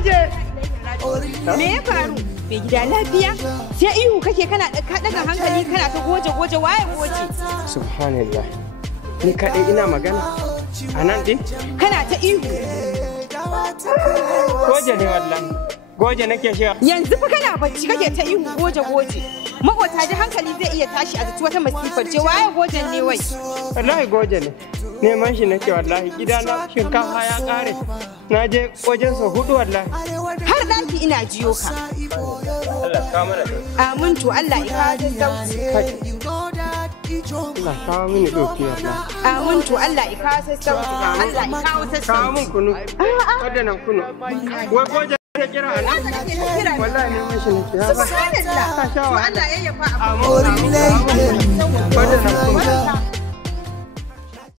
goje. Me ya faru? Mai gida lafiya? Sai ihu kake kana ka daga hankali kana ta goje waye goje? Subhanallah. Ni kaɗai ina magana. A nan ɗin? Kana ta ihu. Goje ne wallahi. Goje nake shi. Yanzu fa kana bacci kake ta ihu goje. Makota ji hankali zai iya tashi a zaci wata masifar ce waye gojen ne wai? Wallahi goje ne. Neman shi nake wallahi. Gidana shinkafa ya ƙare. Na je wajensa 4 wallahi. Har ɗaki ina jiyo ka. Allah kawo mana ɗauki. Amin to Allah ya kawo sassauci. Allah kawo mini ɗauki wallahi. Amin to Allah ya kawo sassauci. Allah ya kawo sassauci. Kawo min kunu. Wadda nan kunu. Wai goje ta kira a nan. Wallahi neman shi nake. Subhanallah. To Allah ya yafa abu. Amin. Wadda nan